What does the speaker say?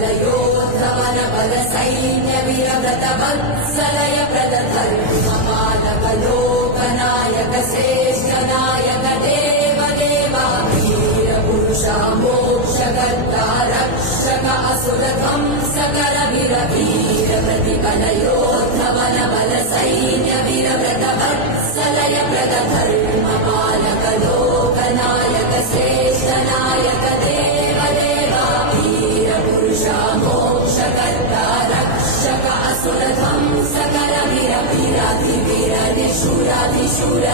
बलयोद्धवन बल सैन्य वीरव्रत वत्सलय प्रदधर्म मानव लोकनायक श्रेष्ठ नायक देव देवा वीर पुरुषा मोक्षकर्ता रक्षक असुर ध्वंसकर वीर वीर प्रतिबलयोद्धवन बल सैन्य वीरव्रत वत्सलय प्रदधर्म मानव लोकनायक श्रेष्ठ नायक देव देवा वीर पुरुषा मोक्षकर्ता रक्षक असुर ध्वंसकर वीर वीराधिवीर निशूराधिशूर